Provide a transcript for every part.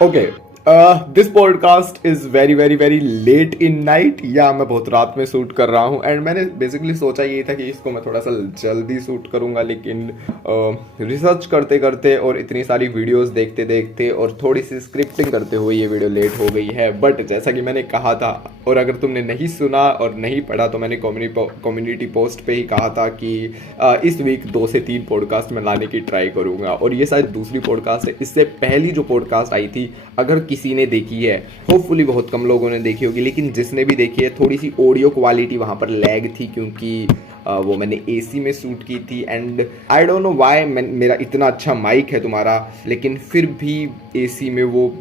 Okay, this podcast is very very very late in night, या मैं बहुत रात में शूट कर रहा हूँ। एंड मैंने बेसिकली सोचा ये था कि इसको मैं थोड़ा सा जल्दी शूट करूँगा, लेकिन रिसर्च करते करते और इतनी सारी वीडियोस देखते देखते और थोड़ी सी स्क्रिप्टिंग करते हुए ये वीडियो लेट हो गई है। बट जैसा कि मैंने कहा था, और अगर तुमने नहीं सुना और नहीं पढ़ा तो मैंने कम्युनिटी पोस्ट पे ही कहा था कि इस वीक 2 से 3 पॉडकास्ट मैं लाने की ट्राई करूँगा। और ये शायद दूसरी पॉडकास्ट है। इससे पहली जो पॉडकास्ट आई थी, अगर किसी ने देखी है, होपफुली बहुत कम लोगों ने देखी होगी, लेकिन जिसने भी देखी है, थोड़ी सी ऑडियो क्वालिटी वहाँ पर लैग थी, क्योंकि वो मैंने एसी में शूट की थी। And I don't know why, मेरा इतना अच्छा माइक है तुम्हारा, लेकिन फिर भी एसी में वो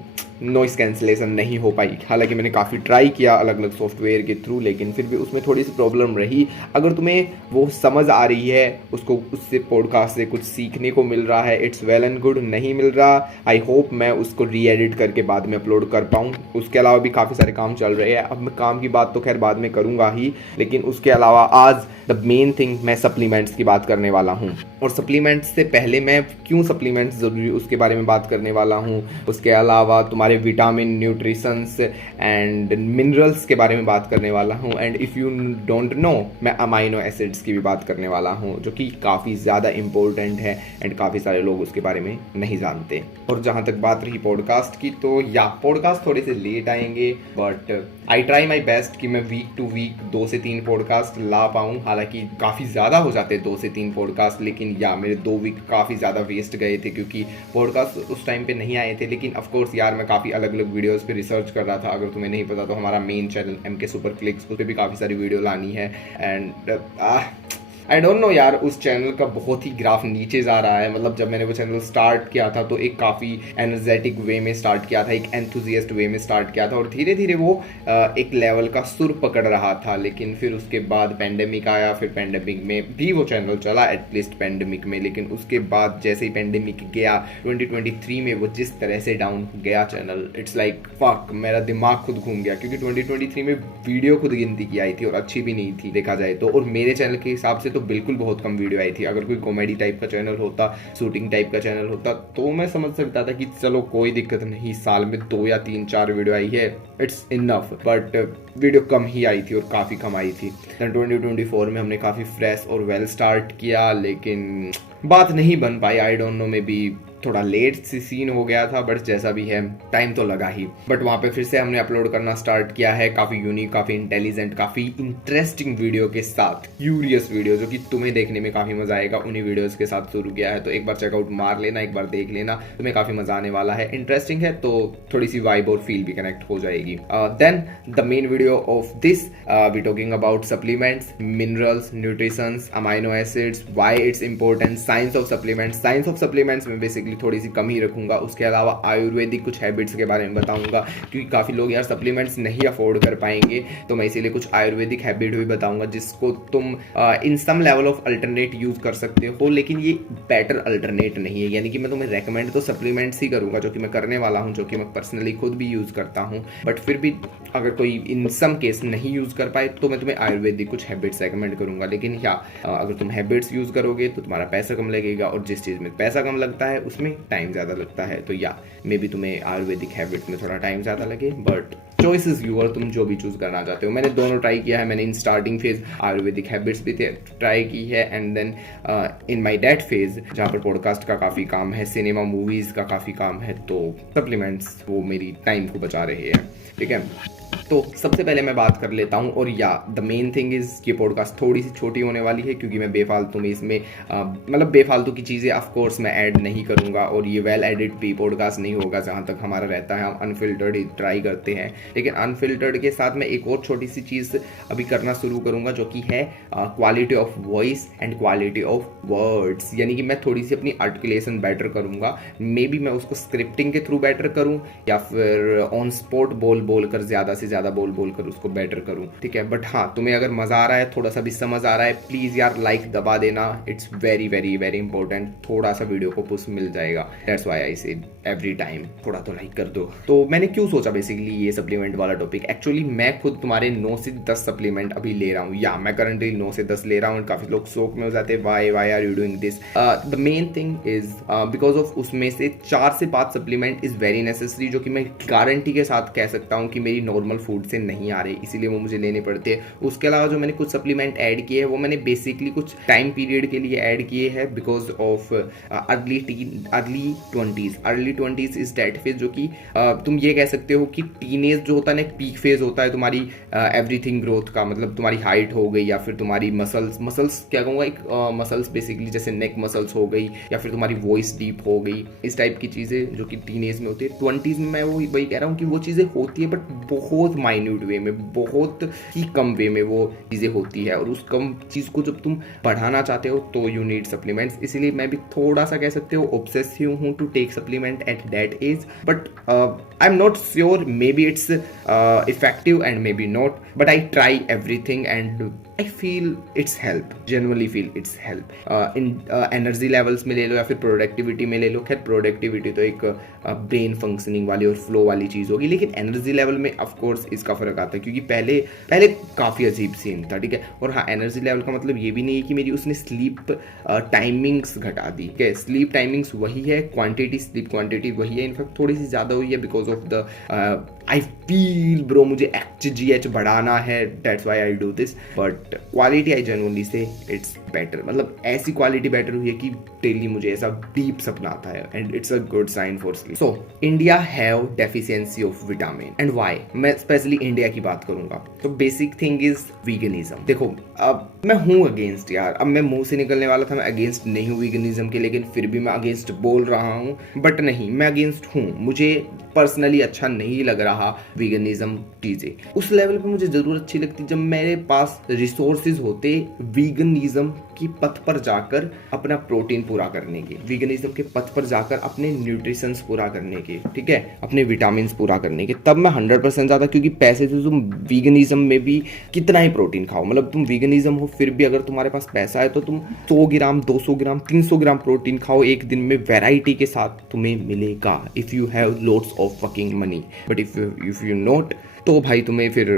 नॉइस कैंसिलेशन नहीं हो पाई। हालांकि मैंने काफ़ी ट्राई किया अलग अलग सॉफ्टवेयर के थ्रू, लेकिन फिर भी उसमें थोड़ी सी प्रॉब्लम रही। अगर तुम्हें वो समझ आ रही है, उसको उससे पॉडकास्ट से कुछ सीखने को मिल रहा है, इट्स वेल एंड गुड। नहीं मिल रहा, आई होप मैं उसको री एडिट करके बाद में अपलोड कर पाऊँ। उसके अलावा भी काफ़ी सारे काम चल रहे हैं। अब मैं काम की बात तो खैर बाद में करूँगा ही, लेकिन उसके अलावा आज द मेन थिंग, मैं सप्लीमेंट्स की बात करने वाला हूँ। और सप्लीमेंट्स से पहले मैं क्यों सप्लीमेंट्स ज़रूरी उसके बारे में बात करने वाला हूँ। उसके अलावा तुम्हारे विटामिन, न्यूट्रिशंस एंड मिनरल्स के बारे में बात करने वाला हूँ। And if you don't know, मैं अमाइनो एसिड्स की भी बात करने वाला हूँ, जो कि काफ़ी ज़्यादा इंपॉर्टेंट है एंड काफ़ी सारे लोग उसके बारे में नहीं जानते। और जहाँ तक बात रही पॉडकास्ट की, तो या पॉडकास्ट थोड़े से लेट आएंगे, but I try my best कि मैं वीक टू वीक 2 से 3 पॉडकास्ट ला पाऊँ। हालांकि काफ़ी ज़्यादा हो जाते 2 से 3 पॉडकास्ट, लेकिन या मेरे 2 वीक काफ़ी ज़्यादा वेस्ट गए थे, क्योंकि पॉडकास्ट उस टाइम पे नहीं आए थे। लेकिन ऑफ कोर्स यार, मैं काफ़ी अलग अलग वीडियोस पे रिसर्च कर रहा था। अगर तुम्हें नहीं पता तो हमारा main channel MK super clicks, उस पर भी काफ़ी सारी वीडियो लानी है। एंड आई डोंट नो यार, उस चैनल का बहुत ही ग्राफ नीचे जा रहा है। मतलब जब मैंने वो चैनल स्टार्ट किया था तो एक काफ़ी एनर्जेटिक वे में स्टार्ट किया था, एक एंथुजियास्ट वे में स्टार्ट किया था, और धीरे धीरे वो एक लेवल का सुर पकड़ रहा था। लेकिन फिर उसके बाद पेंडेमिक आया, फिर पेंडेमिक में भी वो चैनल चला, एटलीस्ट पेंडेमिक में। लेकिन उसके बाद जैसे ही पेंडेमिक गया 2023 में, वो जिस तरह से डाउन गया चैनल, इट्स लाइक फक, मेरा दिमाग खुद घूम गया। क्योंकि 2023 में वीडियो खुद गिनती की आई थी और अच्छी भी नहीं थी देखा जाए तो। और मेरे चैनल के हिसाब से तो बिल्कुल बहुत कम वीडियो आई थी। अगर कोई कॉमेडी टाइप का चैनल होता, शूटिंग टाइप का चैनल होता, तो मैं समझ सकता था कि चलो कोई दिक्कत नहीं, साल में 2 या 3-4 वीडियो आई है, इट्स इनफ। बट वीडियो कम ही आई थी और काफ़ी कम आई थी। 2024 में हमने काफ़ी फ्रेश और वेल स्टार्ट किया, लेकिन बात नहीं बन पाई। I don't know, maybe थोड़ा लेट सी सीन हो गया था, बट जैसा भी है, टाइम तो लगा ही। बट वहाँ पे फिर से हमने अपलोड करना स्टार्ट किया है, काफ़ी यूनिक, काफ़ी इंटेलिजेंट, काफ़ी इंटरेस्टिंग वीडियो के साथ, क्यूरियस वीडियो, जो कि तुम्हें देखने में काफ़ी मजा आएगा। उन्हीं वीडियोस के साथ शुरू किया है, तो एक बार चेकआउट मार लेना, एक बार देख लेना, तुम्हें काफ़ी मजा आने वाला है। इंटरेस्टिंग है तो थोड़ी सी वाइब और फील भी कनेक्ट हो जाएगी। Then the main video of this, we talking about supplements, minerals, nutritions, amino acids, why it's important, science of supplements. Science of supplements में बेसिकली थोड़ी सी कम ही रखूंगा। उसके अलावा आयुर्वेदिक कुछ हैबिट्स के बारे में बताऊंगा, क्योंकि काफ़ी लोग यार सप्लीमेंट्स नहीं अफोर्ड कर पाएंगे, तो मैं इसीलिए कुछ आयुर्वेदिक हैबिट भी बताऊंगा, जिसको तुम in some level of alternate use कर सकते हो, लेकिन ये बेटर अल्टरनेट नहीं है। यानी कि मैं तुम्हें रेकमेंड तो सप्लीमेंट्स ही करूँगा, जो कि मैं करने वाला हूँ, जो कि मैं पर्सनली खुद भी यूज़ करता हूँ। बट फिर भी अगर कोई इन सम केस नहीं यूज़ कर पाए, तो मैं तुम्हें आयुर्वेदिक कुछ हैबिट्स रेकमेंड करूँगा। लेकिन या अगर तुम हैबिट्स यूज़ करोगे तो तुम्हारा पैसा कम लगेगा, और जिस चीज़ में पैसा कम लगता है उसमें टाइम ज़्यादा लगता है। तो या मे बी तुम्हें आयुर्वेदिक हैबिट में थोड़ा टाइम ज़्यादा लगे, बट चॉइस इज यूअर, तुम जो भी चूज़ करना चाहते हो। मैंने दोनों ट्राई किया है। मैंने in starting phase Ayurvedic habits भी ट्राई की है, and then in my date phase, जहाँ पर पॉडकास्ट का काफ़ी काम है, सिनेमा मूवीज़ का काफ़ी काम है, तो सप्लीमेंट्स वो मेरी टाइम को बचा रहे हैं। ठीक है, तो सबसे पहले मैं बात कर लेता हूँ। और या द मेन थिंग इज़, ये पॉडकास्ट थोड़ी सी छोटी होने वाली है, क्योंकि मैं बेफालतू में इसमें मतलब बेफालतू की चीज़ें ऑफ कोर्स मैं ऐड नहीं करूँगा, और ये वेल एडिट भी पॉडकास्ट नहीं होगा जहाँ तक हमारा रहता है। हम अनफिल्टर्ड ही ट्राई करते हैं, लेकिन अनफिल्टर्ड के साथ मैं एक और छोटी सी चीज़ अभी करना शुरू करूँगा, जो कि है quality of voice and quality of words. यानी कि मैं थोड़ी सी अपनी आर्टिकुलेशन बेटर करूँगा। मे बी मैं उसको स्क्रिप्टिंग के थ्रू बेटर करूँ, या फिर ऑन स्पॉट बोल कर ज़्यादा से ज़्यादा बोल बोल कर उसको बेटर करूँ, ठीक है। बट हाँ, तुम्हें अगर मज़ा आ रहा है, थोड़ा सा भी समझ आ रहा है, प्लीज़ यार लाइक दबा देना, it's very very very important. थोड़ा सा वीडियो को पुश मिल जाएगा, दैट्स व्हाई आई से एवरी टाइम थोड़ा तो लाइक कर दो। तो मैंने क्यों सोचा बेसिकली ये सप्लीमेंट वाला टॉपिक, एक्चुअली मैं खुद तुम्हारे 9 से 10 सप्लीमेंट अभी ले रहा हूँ, या मैं करंटली 9 से 10 ले रहा हूँ। काफ़ी लोग शौक में हो जाते हैं, why are you doing this. The main thing is because of उसमें से 4 से 5 सप्लीमेंट इज वेरी नेसेसरी, जो कि मैं गारंटी के साथ कह सकता हूँ कि मेरी नॉर्मल फूड से नहीं आ रही, इसीलिए वो मुझे लेने पड़ते हैं। उसके अलावा जो मैंने कुछ सप्लीमेंट ऐड किए हैं वो मैंने बेसिकली कुछ टाइम पीरियड के लिए ऐड किए हैं, because of early 20s is that phase, जो कि तुम ये कह सकते हो कि टीनेज जो होता है ना, एक पीक फेज होता है तुम्हारी एवरीथिंग ग्रोथ का। मतलब तुम्हारी हाइट हो गई, या फिर तुम्हारी मसल्स क्या कहूँगा, एक मसल्स बेसिकली जैसे नेक मसल्स हो गई, या फिर तुम्हारी वॉइस डीप हो गई, इस टाइप की चीज़ें जो कि टीनेज में होती है। 20s में मैं वही कह रहा हूँ कि वो चीज़ें होती है, बट बहुत माइन्यूट वे में, बहुत ही कम वे में वो चीज़ें होती है। और उस कम चीज़ को जब तुम बढ़ाना चाहते हो तो यू नीड सप्लीमेंट्स। इसीलिए मैं भी थोड़ा सा कह सकते हो ऑब्सेसिव हूँ to take supplement at that age, but I am not sure, maybe it's effective and maybe not, but I try everything and I feel it's help, genuinely feel it's help. In energy levels में ले लो या फिर productivity में ले लो। खैर productivity तो एक brain functioning वाली और फ्लो वाली चीज़ होगी, लेकिन एनर्जी लेवल में ऑफ कोर्स इसका फर्क आता है, क्योंकि पहले काफ़ी अजीब सीन था, ठीक है। और हाँ, एनर्जी लेवल का मतलब ये भी नहीं है कि मेरी उसने स्लीप टाइमिंग्स घटा दी, ठीक है। स्लीप टाइमिंग्स वही है, क्वांटिटी, स्लीप क्वांटिटी वही है, इनफैक्ट थोड़ी सी ज़्यादा हुई है because of the I feel bro मुझे HGH बढ़ाना है, that's why I do this. But quality I genuinely से इट्स बेटर, मतलब ऐसी क्वालिटी बेटर हुई है कि डेली मुझे ऐसा डीप सपना आता है, and it's a good sign for sleep. So India have deficiency of vitamin, and why, मैं स्पेशली इंडिया की बात करूंगा। तो बेसिक थिंग इज वीगनिज्म। देखो अब मैं हूँ अगेंस्ट यार, अब मैं मुंह से निकलने वाला था मैं अगेंस्ट नहीं हूँ वीगनिज्म के, लेकिन फिर भी मैं अगेंस्ट बोल रहा हूँ। बट नहीं, मैं अगेंस्ट हूँ, मुझे पर्सनली अच्छा नहीं लग रहा वीगनिज्म चीज़ें। उस लेवल पे मुझे ज़रूर अच्छी लगती जब मेरे पास रिसोर्सेज होते वीगनिज्म की पथ पर जाकर अपना प्रोटीन पूरा करने के, वीगनिज्म के पथ पर जाकर अपने न्यूट्रिशंस पूरा करने के, ठीक है, अपने विटामिन पूरा करने के, तब मैं 100% ज़्यादा। क्योंकि पैसे से तुम वीगनिज्म में भी कितना ही प्रोटीन खाओ, मतलब तुम वीगनिज्म हो फिर भी अगर तुम्हारे पास पैसा है तो तुम 100 ग्राम 200 ग्राम 300 ग्राम प्रोटीन खाओ एक दिन में, वैरायटी के साथ तुम्हें मिलेगा, if you have loads of fucking money. But if you not, तो भाई तुम्हें फिर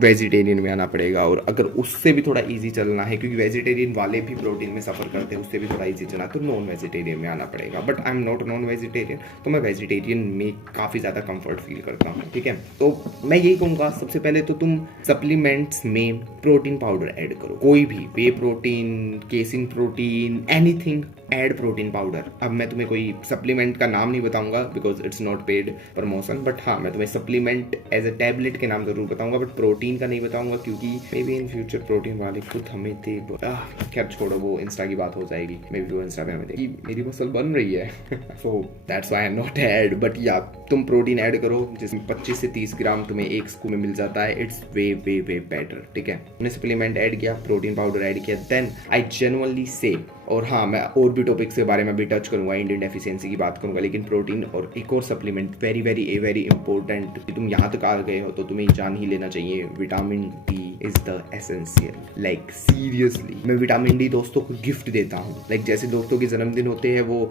वेजिटेरियन में आना पड़ेगा। और अगर उससे भी थोड़ा इजी चलना है, क्योंकि वेजिटेरियन वाले भी प्रोटीन में सफ़र करते हैं, उससे भी थोड़ा इजी चलना तो नॉन वेजिटेरियन में आना पड़ेगा। But I am not non vegetarian, तो मैं वेजिटेरियन में काफ़ी ज़्यादा कंफर्ट फील करता हूँ, ठीक है। तो मैं यही कहूँगा, सबसे पहले तो तुम सप्लीमेंट्स में प्रोटीन पाउडर ऐड करो, कोई भी, whey protein, casein protein, anything, add protein powder. अब मैं तुम्हें कोई सप्लीमेंट का नाम नहीं बताऊंगा because it's not paid promotion, but हाँ मैं तुम्हें सप्लीमेंट एज अ टैबलेट के नाम जरूर बताऊंगा, बट प्रोटीन का नहीं बताऊंगा, क्योंकि may be in future protein वाले खुद हमें दे। खैर छोड़ो, वो इंस्टा की बात हो जाएगी, मे बी वो इंस्टा पे हमें देगी, मेरी मसल बन रही है so that's why I am not add. But या तुम प्रोटीन ऐड करो जिसमें 25 से 30 ग्राम तुम्हें एक स्कूप में मिल जाता है, it's way way way better, ठीक है। तुमने सप्लीमेंट ऐड किया, प्रोटीन पाउडर ऐड किया, देन आई जेन्युइनली से, और हाँ मैं और भी टॉपिक्स के बारे में भी टच करूंगा, इंडियन डेफिशिएंसी की बात करूंगा, लेकिन प्रोटीन और एक और supplement very very very important, तुम यहाँ तक आ गए हो तो तुम्हें जान ही लेना चाहिए, vitamin D is the essential. Like seriously मैं विटामिन डी दोस्तों को गिफ्ट देता हूँ। लाइक जैसे दोस्तों के जन्मदिन होते हैं वो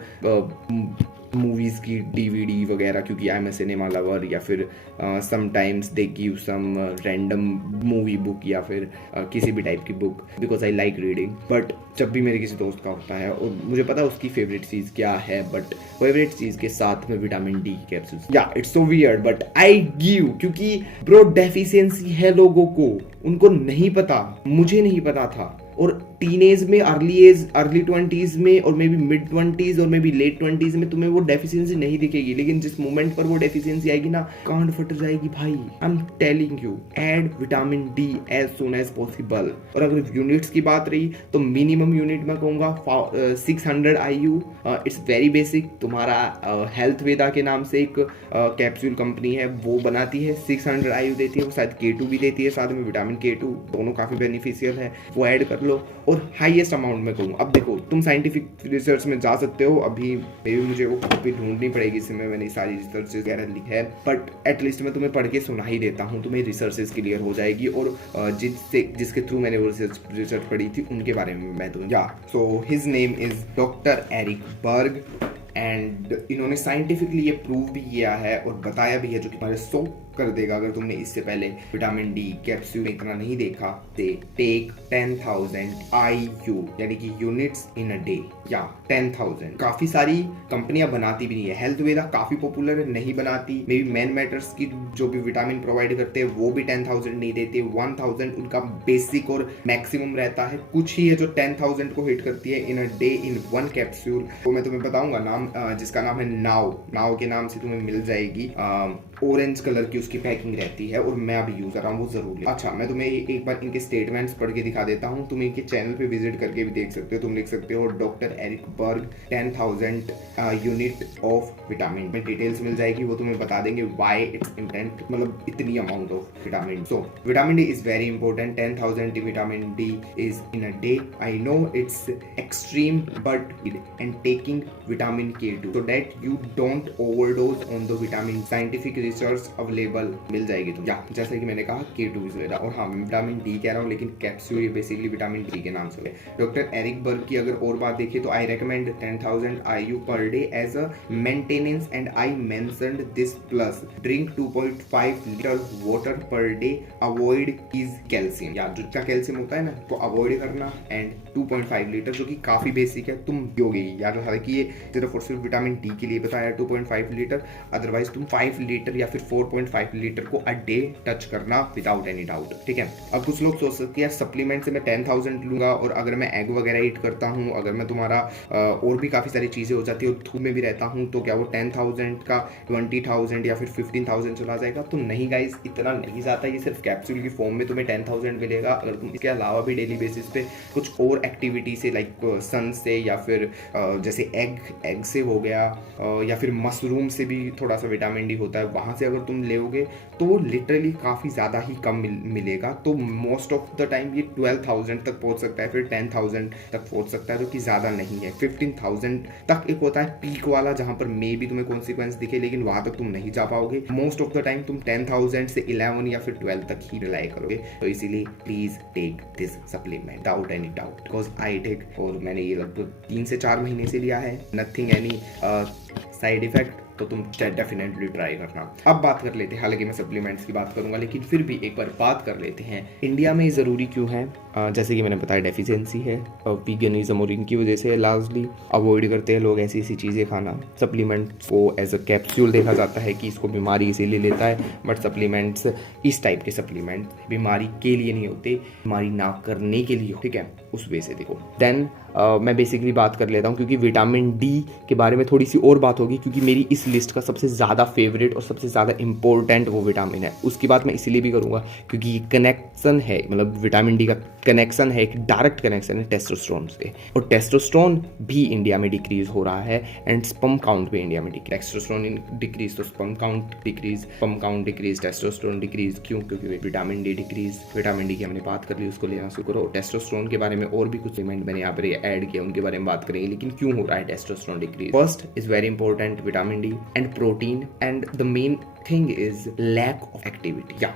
मूवीज़ की DVD वगैरह, क्योंकि I am a cinema lover, या फिर sometimes they give some random movie book या फिर किसी भी टाइप की book, because I like reading. But जब भी मेरे किसी दोस्त का होता है और मुझे पता है उसकी फेवरेट चीज़ क्या है, बट फेवरेट चीज़ के साथ में विटामिन डी की कैप्सूल्स, या it's so weird but I give, क्योंकि ब्रो डेफिशिएंसी है लोगों को, उनको नहीं पता, मुझे नहीं पता था। और टीनेज में, अर्ली 20s में, और मे बी मिड 20s और मे बी लेट 20s में तुम्हें वो डेफिशिएंसी नहीं दिखेगी, लेकिन जिस मोमेंट पर वो डेफिशिएंसी आएगी ना, कांड फट जाएगी भाई। I am telling you, add vitamin D as soon as possible. और अगर यूनिट्स की बात रही तो मिनिमम यूनिट मैं कहूँगा 600 IU, इट्स वेरी बेसिक। तुम्हारा हेल्थ वेदा के नाम से एक कैप्सूल कंपनी है, वो बनाती है, 600 IU देती है, वो शायद K2 भी देती है साथ में, विटामिन K2, दोनों काफ़ी बेनिफिशियल है, वो ऐड कर लो। और हाईएस्ट अमाउंट में कहूँ। अब देखो तुम साइंटिफिक रिसर्च में जा सकते हो, अभी मे भी मुझे वो कॉपी ढूंढनी पड़ेगी, इसमें मैंने सारी रिसर्च वगैरह लिखी है, बट एटलीस्ट मैं तुम्हें पढ़ के सुना ही देता हूँ, तुम्हें रिसर्चेस क्लियर हो जाएगी और जिसके थ्रू मैंने वो रिसर्च पढ़ी थी उनके बारे में मैं दूँ। या so his name is doctor Eric Berg and इन्होंने साइंटिफिकली ये प्रूव भी किया है और बताया भी है, जो कि तुम्हारे सो कर देगा अगर तुमने इससे पहले विटामिन डी कैप्सूल इतना नहीं देखा। से टेक 10,000 IU यानी कि यूनिट्स इन अ डे, या 10,000। काफी सारी कंपनियां बनाती भी नहीं है, हेल्थ वेदा काफी पॉपुलर है, नहीं बनाती। मे बी मैन मैटर्स की जो भी विटामिन प्रोवाइड करते हैं वो भी 10,000 नहीं देते, 1,000 उनका बेसिक और मैक्सिमम रहता है। कुछ ही है जो 10,000 को हिट करती है in a day in one capsule. तो मैं तुम्हें बताऊंगा नाम, जिसका नाम है नाव के नाम से तुम्हें मिल जाएगी। ऑरेंज कलर की उसकी पैकिंग रहती है और मैं अभी यूज कर रहा हूँ वो जरूर। अच्छा मैं तुम्हें एक बार इनके स्टेटमेंट्स पढ़ के दिखा देता हूँ, तुम इनके चैनल पे विजिट करके भी देख सकते हो। तुम लिख सकते हो doctor Eric Berg 10,000 unit of vitamin, में डिटेल्स मिल जाएगी, वो तुम्हें बता देंगे व्हाई इट्स इम्पोर्टेंट, मतलब इतनी amount of vitamin. So vitamin D is very important, 10,000 vitamin D is in a day. I know it's extreme but and taking vitamin K2 so that you don't overdose on the vitamin, scientific research available मिल जाएगी। तो या जैसे कि मैंने कहा K2 is vera, और हाँ मैं विटामिन डी कह रहा हूँ लेकिन कैप्सूल ये बेसिकली विटामिन डी के नाम से है। डॉक्टर एरिक बर्ग की अगर और बात देखिए तो I recommend 10,000 IU per day as a maintenance and I mentioned this plus drink 2.5 litre water per day, avoid is calcium, या जो कैल्शियम होता है ना तो अवॉइड करना, एंड 2.5 लीटर जो कि काफी बेसिक है तुम पियोगे यार। हालांकि ये सिर्फ और सिर्फ विटामिन डी के लिए बताया 2.5 लीटर, अदरवाइज तुम 5 लीटर या फिर 4.5 लीटर को अ डे टच करना विदाउट एनी डाउट, ठीक है। अब कुछ लोग सोच सकते हैं सप्लीमेंट से मैं 10,000 लूंगा और अगर मैं एग वगैरह ईट करता हूँ, अगर मैं तुम्हारा और भी काफी सारी चीजें हो जाती है और धूप में भी रहता हूँ, तो क्या वो 10,000 का 20,000 या फिर 15,000 चला जाएगा? तो नहीं गाइस, इतना नहीं जाता, ये सिर्फ कैप्सूल की फॉर्म में तुम्हें 10,000 मिलेगा। अगर तुम इसके अलावा भी डेली बेसिस पे कुछ और एक्टिविटी से लाइक सन से या फिर जैसे एग से हो गया या फिर मशरूम से भी थोड़ा सा विटामिन डी होता है, वहाँ से अगर तुम लेओगे तो वो लिटरली काफ़ी ज़्यादा ही कम मिलेगा। तो मोस्ट ऑफ द टाइम ये 12,000 तक पहुँच सकता है, फिर 10,000 तक पहुँच सकता है, जो कि ज़्यादा नहीं है। 15,000 तक एक होता है पीक वाला, जहाँ पर मे भी तुम्हें कॉन्सिक्वेंस दिखे, लेकिन वहाँ तक तुम नहीं जा पाओगे। मोस्ट ऑफ द टाइम तुम 10,000 से 11 या फिर 12 तक ही रिलाई करोगे। तो इसीलिए please take this supplement without any doubt, because I take, और मैंने ये लगभग 3 से 4 महीने से लिया है, नथिंग एनी साइड इफेक्ट, तो तुम डेफिनेटली ट्राई करना। अब बात कर लेते हैं, हालांकि मैं सप्लीमेंट्स की बात करूंगा लेकिन फिर भी एक बार बात कर लेते हैं इंडिया में ये ज़रूरी क्यों है। जैसे कि मैंने बताया डेफिशिएंसी है, वीगनिज्म और इनकी वजह से लार्जली अवॉइड करते हैं लोग ऐसी ऐसी चीज़ें खाना। सप्लीमेंट्स को एज अ कैप्सूल देखा जाता है कि इसको बीमारी इसीलिए लेता है, बट सप्लीमेंट्स इस टाइप के सप्लीमेंट बीमारी के लिए नहीं होते, बीमारी ना करने के लिए, ठीक है, उस वे से देखो। देन मैं बेसिकली बात कर लेता हूँ क्योंकि विटामिन डी के बारे में थोड़ी सी और बात होगी, क्योंकि मेरी इस लिस्ट का सबसे ज़्यादा फेवरेट और सबसे ज़्यादा इंपॉर्टेंट वो विटामिन है। उसकी बात मैं इसीलिए भी करूँगा क्योंकि ये कनेक्शन है, मतलब विटामिन डी का कनेक्शन है, एक डायरेक्ट कनेक्शन है टेस्टोस्टेरोन से, और टेस्टोस्टेरोन भी इंडिया में डिक्रीज हो रहा है एंड स्पर्म काउंट भी इंडिया में डिक्रीज। टेस्टोस्टेरोन डिक्रीज तो sperm count decrease, sperm count decrease, testosterone decrease. क्यों? क्योंकि vitamin D decrease. Vitamin D की हमने बात कर ली, उसको लेना शुरू करो। टेस्टोस्टेरोन के बारे में और भी कुछ एलिमेंट मैंने यहाँ पर ऐड किया, उनके बारे में बात करेंगे, लेकिन क्यों हो रहा है testosterone decrease. First is very important vitamin D and protein, and the main thing is lack of activity. या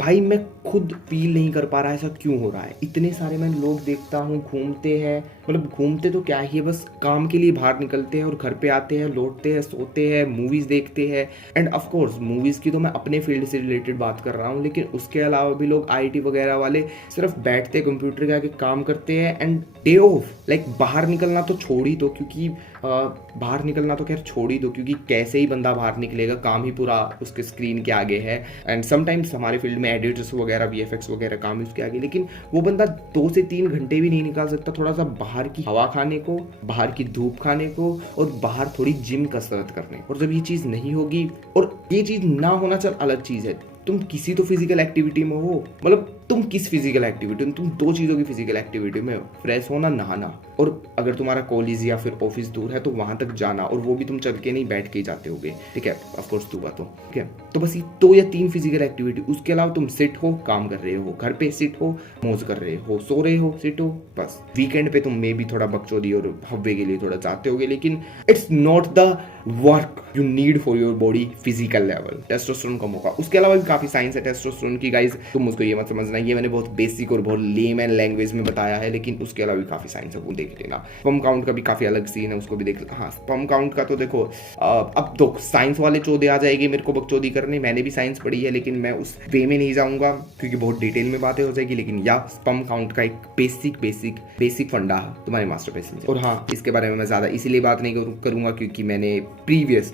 भाई मैं खुद फील नहीं कर पा रहा है ऐसा क्यों हो रहा है। इतने सारे मैं लोग देखता हूँ घूमते हैं, मतलब घूमते तो क्या ही है, बस काम के लिए बाहर निकलते हैं और घर पे आते हैं, लौटते हैं, सोते हैं, मूवीज देखते हैं। एंड ऑफ कोर्स मूवीज की तो मैं अपने फील्ड से रिलेटेड बात कर रहा हूँ, लेकिन उसके अलावा भी लोग आईटी वगैरह वाले सिर्फ बैठते कंप्यूटर के आगे काम करते हैं। एंड डे ऑफ लाइक बाहर निकलना तो छोड़ ही दो, क्योंकि बाहर निकलना तो खैर छोड़ ही दो, क्योंकि कैसे ही बंदा बाहर निकलेगा, काम ही पूरा उसके स्क्रीन के आगे है। एंड समटाइम्स हमारे फील्ड में एडिटर्स वगैरह VFX वगैरह काम ही उसके आगे, लेकिन वो बंदा 2 से 3 घंटे भी नहीं निकाल सकता थोड़ा सा बाहर की हवा खाने को, बाहर की धूप खाने को, और बाहर थोड़ी जिम कसरत करने। और जब ये चीज़ नहीं होगी, और ये चीज़ ना होना चल अलग चीज़ है, तुम किसी तो फिजिकल एक्टिविटी में हो, मतलब तुम किस फिजिकल एक्टिविटी में, तुम दो चीज़ों की फिजिकल एक्टिविटी में हो, फ्रेश होना, नहाना, और अगर तुम्हारा कॉलेज या फिर ऑफिस दूर है तो वहां तक जाना, और वो भी तुम चल के नहीं बैठ के ही जाते होगे, ठीक है, ऑफ कोर्स सुबह तो, ठीक है। तो बस ये 2 या 3 फिजिकल एक्टिविटी, उसके अलावा तुम सिट हो, काम कर रहे हो, घर पे सिट हो, मौज कर रहे हो, सो रहे हो, सिट हो, बस। वीकेंड पे तुम मे भी थोड़ा बकचोदी और हव्वे के लिए थोड़ा जाते होगे, लेकिन it's not the work you need for your body physical level. Testosterone कम होगा। उसके अलावा भी काफी साइंस है टेस्टोस्टेरोन की, गाइज तुम उसको ये मत समझना, ये मैंने बहुत बेसिक और बहुत लेमैन लैंग्वेज में बताया है, लेकिन उसके अलावा भी काफी साइंस है, वो देख लेना। स्पर्म काउंट का भी काफी अलग सीन है, उसको भी देख हाँ, स्पर्म काउंट का तो देखो, अब तो साइंस वाले चौधे आ जाएंगे मेरे को बकचोदी करने, मैंने भी साइंस पढ़ी है, लेकिन मैं उस वे में नहीं जाऊंगा क्योंकि बहुत डिटेल में बातें हो जाएगी। लेकिन या स्पर्म काउंट का एक बेसिक फंडा तुम्हारे मास्टरबेशन से। और हाँ, इसके बारे में मैं ज्यादा इसीलिए बात नहीं करूंगा क्योंकि मैंने प्रीवियस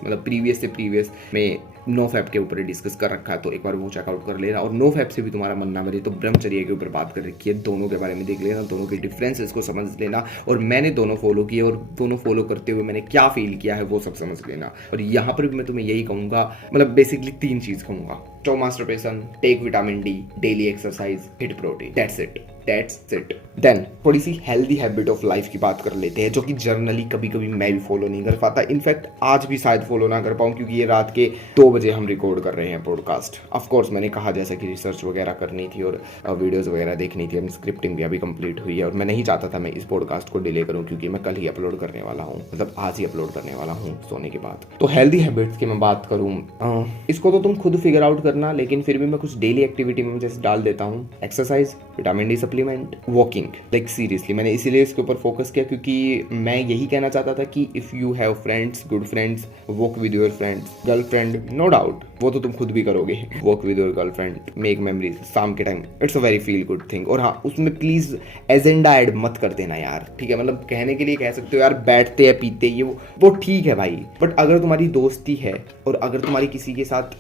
में नो फैप के ऊपर डिस्कस कर रखा है, तो एक बार वो चेकआउट कर लेना। और नो फैप से भी तुम्हारा मन ना भरे तो ब्रह्मचर्य के ऊपर बात कर रखी है, दोनों के बारे में देख लेना, दोनों के डिफरेंसेस को समझ लेना। और मैंने दोनों फॉलो किए, और दोनों फॉलो करते हुए मैंने क्या फील किया है वो सब समझ लेना। और यहाँ पर भी मैं तुम्हें यही कहूँगा, मतलब बेसिकली 3 चीज़ कहूँगा: stop masturbation, take vitamin D, daily exercise, hit protein, that's it. Then थोड़ी सी हेल्दी हैबिट ऑफ लाइफ की बात कर लेते हैं, जो कि जर्नली कभी कभी मैं भी फॉलो नहीं कर पाता, इनफैक्ट आज भी शायद फॉलो ना कर पाऊँ क्योंकि ये रात के 2 बजे हम रिकॉर्ड कर रहे हैं पॉडकास्ट। ऑफ कोर्स मैंने कहा जैसा कि रिसर्च वगैरह करनी थी और वीडियोस वगैरह देखनी थी, अपनी स्क्रिप्टिंग भी अभी कंप्लीट हुई है, और मैं नहीं चाहता था मैं इस पॉडकास्ट को डिले करूँ क्योंकि मैं कल ही अपलोड करने वाला हूँ, मतलब आज ही अपलोड करने वाला हूँ सोने के बाद। तो हेल्दी हैबिट्स की मैं बात करूँ, इसको तो तुम खुद फिगर आउट करना, लेकिन फिर भी मैं कुछ डेली एक्टिविटी में जैसे डाल देता हूँ: exercise, vitamin D supplement, walking. Like seriously मैंने इसीलिए इसके ऊपर फोकस किया क्योंकि मैं यही कहना चाहता था कि if you have friends, good friends, walk with your friends, girlfriend, no doubt वो तो तुम खुद भी करोगे, walk with your girlfriend, make memories शाम के time, it's a very feel good thing. और हाँ, उसमें प्लीज एजेंडा ऐड मत कर देना यार, ठीक है, मतलब कहने के लिए कह सकते हो यार बैठते हैं पीते ये वो ठीक है भाई, बट अगर तुम्हारी दोस्ती है और अगर तुम्हारी किसी के साथ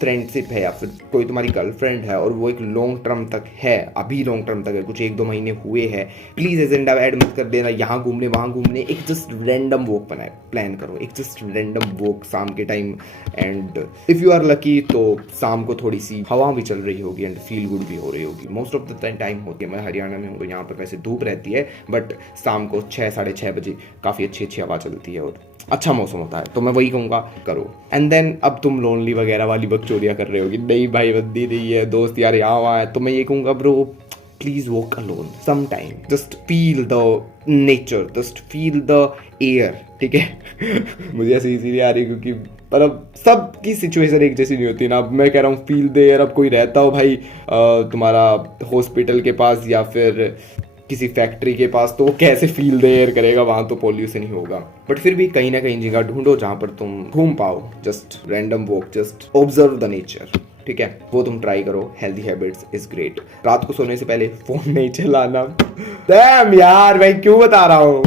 फ्रेंडशिप है या फिर कोई तुम्हारी गर्लफ्रेंड है और वो एक लॉन्ग टर्म तक है, अभी लॉन्ग टर्म तक है, कुछ 1-2 महीने हुए हैं, प्लीज एजेंडा ऐड मत कर देना, यहाँ घूमने वहाँ घूमने। एक जस्ट रैंडम वॉक प्लान करो, एक जस्ट रैंडम वॉक शाम के time, and if you are lucky तो शाम को थोड़ी सी हवा भी चल रही होगी एंड फील गुड भी हो रही होगी। मोस्ट ऑफ द टाइम होती है, मैं हरियाणा में हूँ तो यहाँ पर वैसे धूप रहती है, बट शाम को 6-6:30 बजे काफ़ी अच्छी हवा चलती है और अच्छा मौसम होता है, तो मैं वही कहूँगा करो। एंड देन अब तुम लोनली वगैरह वाली बकचोदियाँ कर रहे होगी, नहीं भाई बंदी नहीं है, दोस्त यार यहाँ वहाँ है, तो मैं ये कहूँगा bro please walk alone sometime, just feel the nature, just feel the air, ठीक है। मुझे ऐसे इसीलिए आ रही क्योंकि मतलब सबकी सिचुएशन एक जैसी नहीं होती ना। अब मैं कह रहा हूँ फील द एयर, अब कोई रहता हो भाई तुम्हारा हॉस्पिटल के पास या फिर किसी फैक्ट्री के पास, तो वो कैसे फील द एयर करेगा, वहाँ तो पॉल्यूशन ही होगा। बट फिर भी कहीं ना कहीं जगह ढूंढो जहाँ पर तुम घूम पाओ, just random walk, just observe the nature, ठीक है, वो तुम ट्राई करो। Healthy habits is great. रात को सोने से पहले फोन नहीं चलाना। डैम यार मैं क्यों बता रहा हूँ,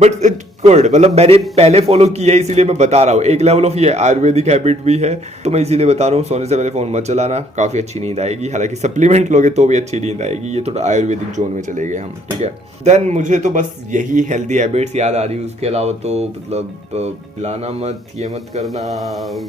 बट इट गुड, मतलब मैंने पहले फॉलो किया है इसीलिए मैं बता रहा हूँ। एक लेवल ऑफ ये आयुर्वेदिक हैबिट भी है, तो मैं इसीलिए बता रहा हूँ सोने से पहले फोन मत चलाना, काफी अच्छी नींद आएगी। हालांकि सप्लीमेंट लोगे तो भी अच्छी नींद आएगी, ये थोड़ा आयुर्वेदिक जोन में चले गए हम, ठीक है। देन मुझे तो बस यही हेल्दी हैबिट्स याद आ रही है, उसके अलावा तो मतलब लाना मत, ये मत करना,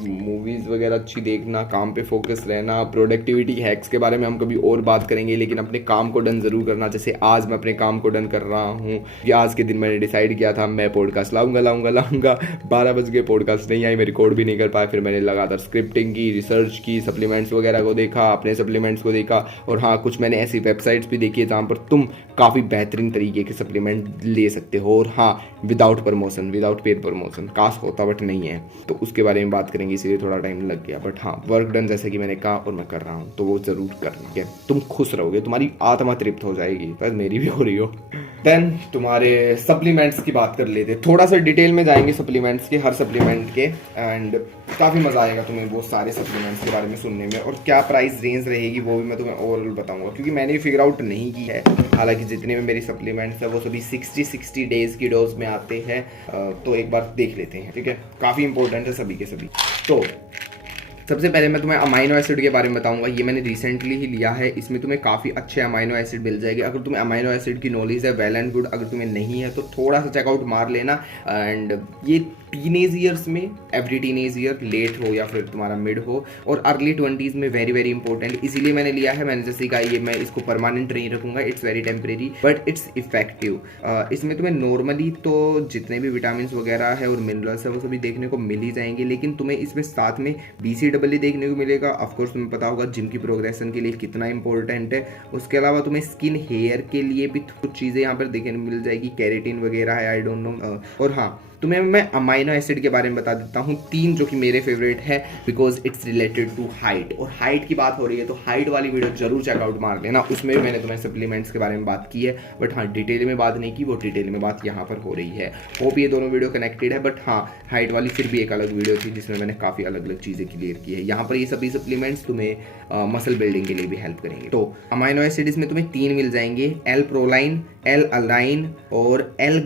मूवीज वगैरह अच्छी देखना, काम पे फोकस रहना, प्रोडक्टिविटी हैक्स के बारे में हम कभी और बात करेंगे, लेकिन अपने काम को डन जरूर करना। जैसे आज मैं अपने काम को डन कर रहा हूँ, कि आज के दिन मैंने डिसाइड किया था मैं पॉडकास्ट लाऊंगा। 12 बज गए, पॉडकास्ट नहीं आई, मैं रिकॉर्ड भी नहीं कर पाया। फिर मैंने लगातार स्क्रिप्टिंग की, रिसर्च की, सप्लीमेंट्स वगैरह को देखा, अपने सप्लीमेंट्स को देखा, और हाँ कुछ मैंने ऐसी वेबसाइट्स भी देखी है जहाँ पर तुम काफ़ी बेहतरीन तरीके के सप्लीमेंट ले सकते हो, और हाँ without promotion, without paid promotion. काश होता बट नहीं है, तो उसके बारे में बात करेंगे, इसीलिए थोड़ा टाइम लग गया। बट हाँ वर्क डन जैसे कि मैंने कहा और मैं कर रहा हूँ, तो वो जरूर करना, ठीक है। तुम खुश रहोगे, तुम्हारी आत्मा तृप्त हो जाएगी, बस मेरी भी हो रही हो। देन तुम्हारे सप्लीमेंट्स की बात कर लेते, थोड़ा सा डिटेल में जाएंगे सप्लीमेंट्स के, हर सप्लीमेंट के, एंड काफ़ी मज़ा आएगा तुम्हें वो सारे सप्लीमेंट्स के बारे में सुनने में, और क्या प्राइस रेंज रहेगी वो भी मैं तुम्हें ओवरऑल बताऊंगा, क्योंकि मैंने फिगर आउट नहीं की है। हालांकि जितने में मेरी सप्लीमेंट्स है वो सभी 60 डेज की डोज में आते हैं, तो एक बार देख लेते हैं, ठीक है। काफ़ी इंपॉर्टेंट है सभी के सभी। तो सबसे पहले मैं तुम्हें अमाइनो एसिड के बारे में बताऊंगा, ये मैंने रिसेंटली ही लिया है। इसमें तुम्हें काफ़ी अच्छे अमाइनो एसिड मिल जाएंगे। अगर तुम्हें अमाइनो एसिड की नॉलेज है वेल एंड गुड, अगर तुम्हें नहीं है तो थोड़ा सा चेकआउट मार लेना। एंड ये टीनेज ईयर्स में, एवरी टीनेज ईयर, लेट हो या फिर तुम्हारा मिड हो, और अर्ली 20s में वेरी वेरी इंपॉर्टेंट। इसीलिए मैंने लिया है। मैंने जैसे कहा ये मैं इसको परमानेंट नहीं रखूंगा, it's very temporary but it's effective. इसमें तुम्हें नॉर्मली तो जितने भी विटामिन वगैरह है और मिनरल्स है वो सभी देखने को मिल ही जाएंगे, लेकिन तुम्हें इसमें साथ में BCAA देखने को मिलेगा। ऑफकोर्स तुम्हें पता होगा जिम की प्रोग्रेशन के लिए कितना इंपॉर्टेंट है। उसके अलावा तुम्हें स्किन हेयर के लिए भी कुछ चीज़ें यहाँ पर देखने को मिल जाएगी, कैरेटिन वगैरह है, आई डोंट नो। और हाँ, तुम्हें मैं अमाइनो एसिड के बारे में बता देता हूँ 3 जो कि मेरे फेवरेट है, because it's related to height. और हाइट की बात हो रही है तो हाइट वाली वीडियो जरूर चेकआउट मार लेना, उसमें भी मैंने तुम्हें सप्लीमेंट्स के बारे में बात की है, बट हाँ डिटेल में बात नहीं की, वो डिटेल में बात यहाँ पर हो रही है। होप ये दोनों वीडियो कनेक्टेड है, बट हाँ हाइट वाली फिर भी एक अलग वीडियो थी जिसमें मैंने काफ़ी अलग अलग चीज़ें क्लियर की है। यहाँ पर ये सभी सप्लीमेंट्स तुम्हें मसल बिल्डिंग के लिए भी हेल्प करेंगे। तो अमाइनो एसिड इसमें तुम्हें 3 मिल जाएंगे, एल प्रोलाइन, एल अलाइन और एल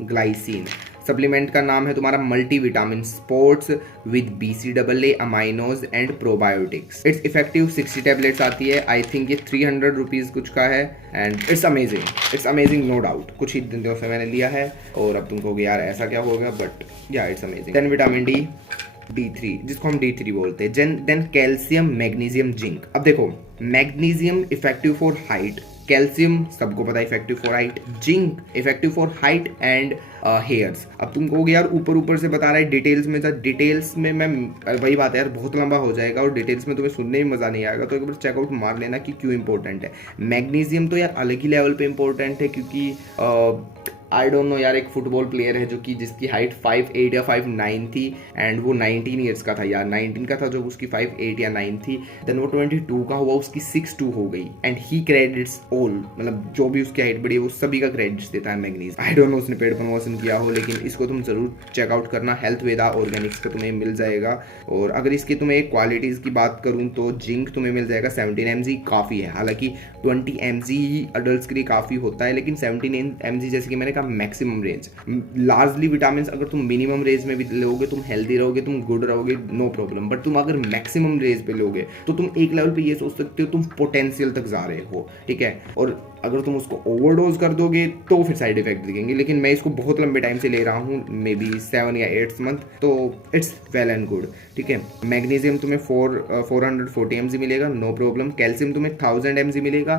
ग्लाइसिन। सप्लीमेंट का नाम है तुम्हारा multivitamin sports with BCAA aminos and probiotics. It's effective 60 tablets आती है। आई थिंक ये 300 रुपीज़ कुछ का है and it's amazing no doubt. कुछ ही दिनों से मैंने लिया है और अब तुम कहोगे यार ऐसा क्या हो गया, बट या it's amazing. Then vitamin D3 जिसको हम D3 बोलते हैं। Then calcium, magnesium, zinc. अब देखो, magnesium effective for height, calcium सबको पता है effective for height, zinc effective for height and hairs. अब तुम कहोगे यार ऊपर से बता रहा है, डिटेल्स में था। डिटेल्स में मैं वही बात है यार, बहुत लंबा हो जाएगा और डिटेल्स में तुम्हें सुनने में मजा नहीं आएगा, तो एक बार चेकआउट मार लेना कि क्यों इंपॉर्टेंट है। मैग्नीशियम तो यार अलग ही लेवल पे इंपॉर्टेंट है, क्योंकि आई डोंट नो यार, एक फुटबॉल प्लेयर है जो कि जिसकी हाइट 5'8" या 5'9" थी एंड वो 19 ईयर्स का था यार, 19 का था जब उसकी 5'8" या 9 थी। देन वो 22 का हुआ, उसकी 6'2" हो गई एंड ही क्रेडिट्स ऑल, मतलब जो भी उसकी हाइट बढ़ी है वो सभी का क्रेडिट्स देता है मैग्नीज। आई डोंट नो उसने पेड प्रमोशन किया हो, लेकिन इसको तुम जरूर चेकआउट करना। हेल्थ वेदा ऑर्गेनिक्स का तुम्हें मिल जाएगा। और अगर इसकी तुम्हें क्वालिटीज़ की बात करूँ तो जिंक तुम्हें मिल जाएगा 17 mg, काफ़ी है। हालांकि 20 mg ही अडल्ट के लिए काफ़ी होता है, लेकिन 17 mg जैसे कि मैंने कहा मैक्सिमम रेंज। लार्जली विटामिन अगर तुम मिनिमम रेंज में भी लोगे, तुम हेल्दी रहोगे, तुम गुड रहोगे, नो प्रॉब्लम। बट तुम अगर मैक्सिमम रेंज पे लोगे तो तुम एक लेवल पे ये सोच सकते हो तुम पोटेंशियल तक जा रहे हो, ठीक है। और अगर तुम उसको ओवरडोज कर दोगे तो फिर साइड इफेक्ट दिखेंगे। लेकिन मैं इसको बहुत लंबे टाइम से ले रहा हूँ, मे बी 7 या 8 मंथ, तो इट्स वेल एंड गुड, ठीक है। मैग्नीशियम तुम्हें 440 mg मिलेगा, नो प्रॉब्लम। कैल्शियम तुम्हें 1000 mg मिलेगा,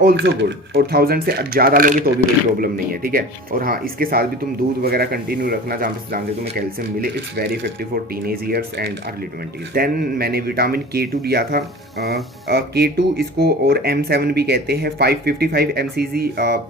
ऑल्सो गुड। और 1000 से ज़्यादा लोगे तो भी कोई प्रॉब्लम नहीं है, ठीक है। और हाँ, इसके साथ भी तुम दूध वगैरह कंटिन्यू रखना जहाँ से तुम्हें कैल्शियम मिले। It's very effective for teenage years and early 20s। Then मैंने विटामिन K2 लिया था। K2 इसको और M7 भी कहते हैं। 555 mcg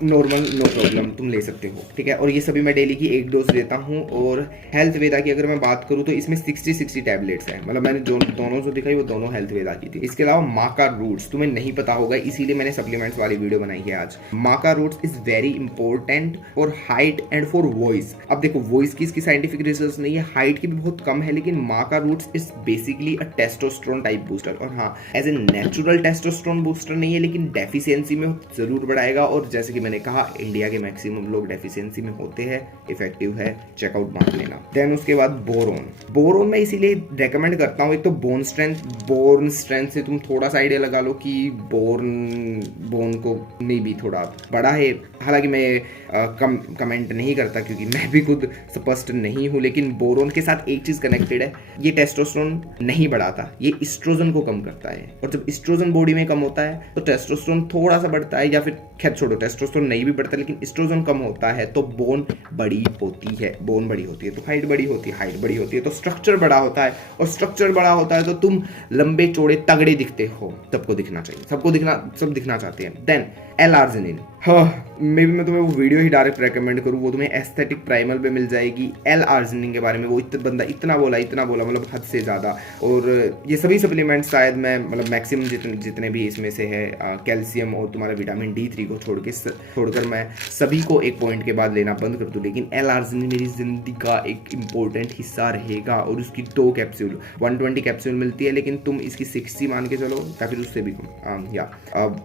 नॉर्मल, नो प्रॉब्लम, तुम ले सकते हो, ठीक है। और ये सभी मैं डेली की 1 डोज लेता हूँ। और हेल्थ वेदा की अगर मैं बात करूँ तो इसमें 60 टैबलेट्स हैं, मतलब मैंने दोनों जो दिखाई वो दोनों हेल्थ वेदा की थी। इसके अलावा माका रूट्स तुम्हें नहीं पता होगा, इसीलिए मैंने सप्लीमेंट्स वाली वीडियो बनाई है आज। Maca roots is very important for height and for voice. अब देखो, वॉइस की इसकी साइंटिफिक रिसर्च नहीं है, हाइट की भी बहुत कम है, लेकिन maca roots is basically a testosterone type booster. और हाँ, as a natural testosterone booster नहीं है, लेकिन डेफिशिएंसी में जरूर बढ़ाएगा। और जैसे कि मैंने कहा, इंडिया के मैक्सिमम लोग डेफिशिएंसी में होते हैं, इफेक्टिव है, चेकआउट मार लेना। देन उसके बाद बोरोन मैं इसीलिए रेकमेंड करता हूँ। एक तो बोन स्ट्रेंथ से तुम थोड़ा सा आइडिया लगा लो कि बोन को नहीं भी थोड़ा बड़ा है। हालांकि मैं कमेंट नहीं करता क्योंकि मैं भी खुद स्पष्ट नहीं हूँ, लेकिन बोरोन के साथ एक चीज कनेक्टेड है, ये टेस्टोस्टेरोन नहीं बढ़ाता, ये एस्ट्रोजन को कम करता है। और जब एस्ट्रोजन बॉडी में कम होता है तो टेस्टोस्टेरोन थोड़ा सा बढ़ता है, या फिर खैर छोड़ो, टेस्टोस्टेरोन नहीं भी बढ़ता, लेकिन एस्ट्रोजन कम होता है तो बोन बड़ी होती है तो हाइट बड़ी होती है तो स्ट्रक्चर बड़ा होता है, और स्ट्रक्चर बड़ा होता है तो तुम लंबे चौड़े तगड़े दिखते हो। सबको दिखना चाहिए, सब दिखना चाहते हैं। देन L-arginine, मे भी मैं तुम्हें वो वीडियो ही डायरेक्ट रेकमेंड करूँ, वो तुम्हें एस्थेटिक प्राइमल पे मिल जाएगी। L-arginine के बारे में वो बंदा इतना बोला मतलब हद से ज़्यादा। और ये सभी सप्लीमेंट्स शायद मैं मतलब मैक्सिमम जितने भी इसमें से है, कैल्शियम और तुम्हारा विटामिन D3 को छोड़कर मैं सभी को एक पॉइंट के बाद लेना बंद कर दूँ। लेकिन L-arginine मेरी ज़िंदगी का एक इम्पोर्टेंट हिस्सा रहेगा। और उसकी 2 कैप्सूल 120 कैप्सूल मिलती है, लेकिन तुम इसकी 60 मान के चलो या फिर उससे भी कम,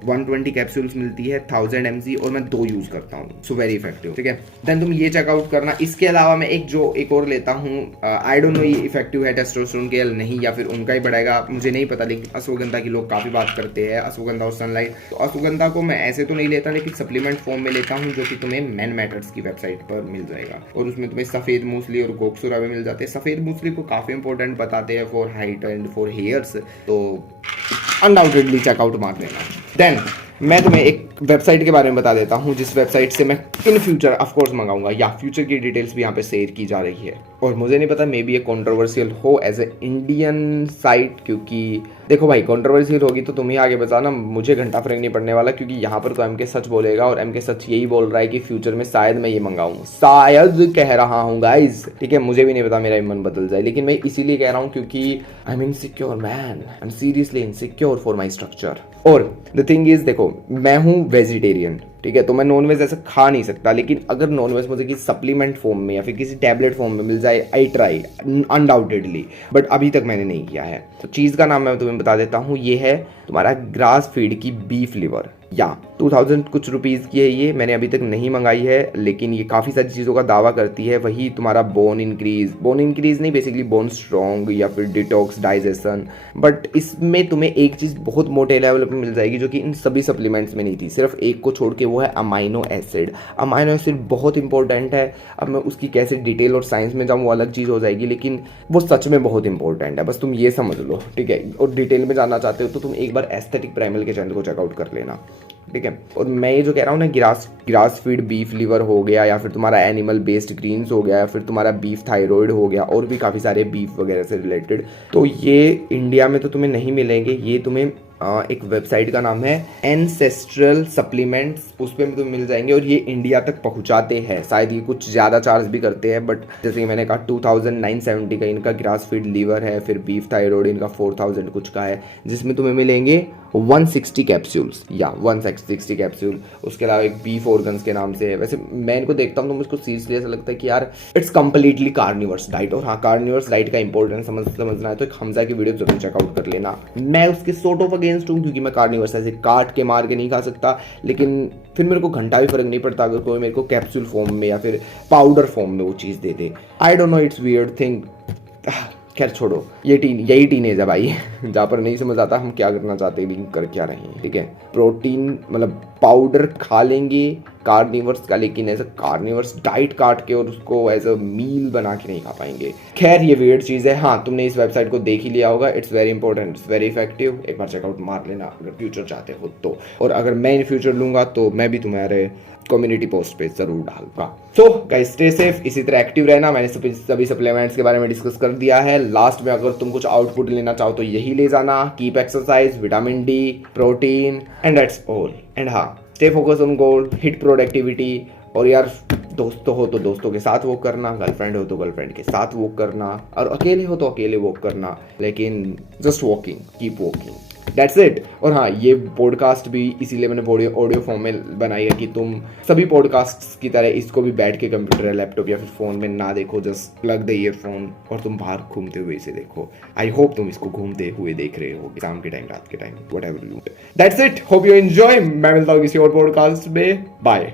120 कैप्सूल्स मिलती है 1000 mg सी और मैं 2 यूज करता हूँ, सो वेरी इफेक्टिव, ठीक है। देन तुम ये चेकआउट करना। इसके अलावा मैं एक और लेता हूँ, आई डोंट नो ये इफेक्टिव है टेस्टोस्टेरोन के या नहीं, या फिर उनका ही बढ़ाएगा, मुझे नहीं पता, लेकिन अश्वगंधा की लोग काफी बात करते हैं, अश्वगंधा और सनलाइट। तो अश्वगंधा को मैं ऐसे तो नहीं लेता, लेकिन सप्लीमेंट फॉर्म में लेता हूँ, जो कि तुम्हें मैन मैटर्स की वेबसाइट पर मिल जाएगा, और उसमें तुम्हें सफेद मूसली और गोपसुरा भी मिल जाते हैं। सफेद मूसली को काफी इंपॉर्टेंट बताते हैं for height and for hairs, तो अनडाउटेडली चेकआउट मार लेना। देन मैं तुम्हें एक वेबसाइट के बारे में बता देता हूँ, जिस वेबसाइट से मैं इन फ्यूचर ऑफकोर्स मंगाऊंगा, या फ्यूचर की डिटेल्स भी यहाँ पे शेयर की जा रही है। और मुझे नहीं पता, मे बी ये कंट्रोवर्शियल हो एज ए इंडियन साइट, क्योंकि देखो भाई कंट्रोवर्शियल होगी तो तुम ही आगे बताना, मुझे घंटा फर्क नहीं पड़ने वाला, क्योंकि यहाँ पर तो एमके सच बोलेगा, और एमके सच यही बोल रहा है कि फ्यूचर में शायद मैं ये मंगाऊँ, शायद कह रहा हूँ गाइज, ठीक है। मुझे भी नहीं पता, मेरा मन बदल जाए, लेकिन मैं इसीलिए कह रहा हूँ क्योंकि I am insecure man, I am seriously insecure for my structure. और द थिंग इज, देखो मैं हूँ वेजिटेरियन, ठीक है, तो मैं नॉनवेज ऐसा खा नहीं सकता, लेकिन अगर नॉनवेज मुझे किसी सप्लीमेंट फॉर्म में या फिर किसी टैबलेट फॉर्म में मिल जाए, आई ट्राई अनडाउटेडली, बट अभी तक मैंने नहीं किया है। तो चीज़ का नाम मैं तुम्हें बता देता हूँ, ये है तुम्हारा ग्रास फीड की बीफ लिवर, या 2000 कुछ रुपीज़ की है ये, मैंने अभी तक नहीं मंगाई है, लेकिन ये काफ़ी सारी चीज़ों का दावा करती है। वही तुम्हारा बोन इंक्रीज नहीं, बेसिकली बोन स्ट्रॉन्ग या फिर डिटॉक्स डाइजेशन, बट इसमें तुम्हें एक चीज़ बहुत मोटे लेवल पर मिल जाएगी, जो कि इन सभी सप्लीमेंट्स में नहीं थी, सिर्फ एक को छोड़ के, वो है अमाइनो एसिड। अमाइनो एसिड बहुत इंपॉर्टेंट है, अब मैं उसकी कैसे डिटेल और साइंस में जाऊँ वो अलग चीज़ हो जाएगी, लेकिन वो सच में बहुत इंपॉर्टेंट है, बस तुम ये समझ लो, ठीक है। और डिटेल में जानना चाहते हो तो तुम एक बार एस्थेटिक प्राइमल के चैनल को चेकआउट कर लेना, ठीक है। और मैं ये जो कह रहा हूँ ना, ग्रास फीड बीफ लिवर हो गया, या फिर तुम्हारा एनिमल बेस्ड ग्रीन्स हो गया, या फिर तुम्हारा बीफ थायराइड हो गया, और भी काफ़ी सारे बीफ वगैरह से रिलेटेड, तो ये इंडिया में तो तुम्हें नहीं मिलेंगे। ये तुम्हें एक वेबसाइट का नाम है एंसेस्ट्रल सप्लीमेंट्स, उस पर तुम्हें मिल जाएंगे, और ये इंडिया तक पहुंचाते हैं। शायद ये कुछ ज़्यादा चार्ज भी करते हैं, बट जैसे कि मैंने कहा 2970 का इनका ग्रास फीड लीवर है, फिर बीफ थायराइड इनका 4000 कुछ का है, जिसमें तुम्हें मिलेंगे 160 कैप्सूल्स, या 160 कैप्सूल। उसके अलावा एक बीफ ऑर्गन्स के नाम से है। वैसे मैं इनको देखता हूँ तो मुझको सीरियसली ऐसा लगता है कि यार इट्स कंप्लीटली कार्निवर्स डाइट। और हाँ, कार्निवर्स डाइट का इंपॉर्टेंस समझना है तो एक हमजा की वीडियो जरूर चेकआउट कर लेना। मैं उसके सॉर्ट ऑफ अगेंस्ट हूँ, क्योंकि मैं कार्निवर्स ऐसे काट के मार के नहीं खा सकता, लेकिन फिर मेरे को घंटा भी फर्क नहीं पड़ता अगर कोई मेरे को कैप्सूल फॉर्म में या फिर पाउडर फॉर्म में वो चीज़ दे दे। I don't know, it's weird thing. खैर छोड़ो, यही टीनेज है भाई जहाँ पर नहीं समझ आता हम क्या करना चाहते हैं लेकिन कर क्या रहे हैं, ठीक है। प्रोटीन मतलब पाउडर खा लेंगे कार्निवर्स का, लेकिन ऐसा कार्निवर्स डाइट काट के और उसको एज अ मील बना के नहीं खा पाएंगे। खैर ये वियर्ड चीज़ है। हाँ, तुमने इस वेबसाइट को देख ही लिया होगा, it's very important, it's very effective, एक बार चेकआउट मार लेना अगर फ्यूचर चाहते हो तो। और अगर मैं इन फ्यूचर लूँगा तो मैं भी तुम्हारे कम्युनिटी पोस्ट पे जरूर डालूंगा। सो गाइस स्टे सेफ, इसी तरह एक्टिव रहना। मैंने सभी सप्लीमेंट्स के बारे में डिस्कस कर दिया है। लास्ट में अगर तुम कुछ आउटपुट लेना चाहो तो यही ले जाना, keep exercise, vitamin D, protein, and that's all. And हाँ, stay focus on goal, hit productivity. और यार दोस्त हो तो दोस्तों के साथ वॉक करना, गर्लफ्रेंड हो तो गर्लफ्रेंड के साथ वॉक करना, और अकेले हो तो अकेले वॉक करना, लेकिन just walking, keep walking, that's it. और हाँ, ये पॉडकास्ट भी इसीलिए मैंने ऑडियो फॉर्म में बनाई है कि तुम सभी पॉडकास्ट्स की तरह इसको भी बैठ के कंप्यूटर या लैपटॉप या फिर फ़ोन में ना देखो, जस्ट प्लग द ईयरफोन और तुम बाहर घूमते हुए इसे देखो। आई होप तुम इसको घूमते हुए देख रहे हो, शाम के टाइम, रात के time, whatever you. That's it, hope you enjoy. मैं मिलता हूँ किसी और पॉडकास्ट में, बाय।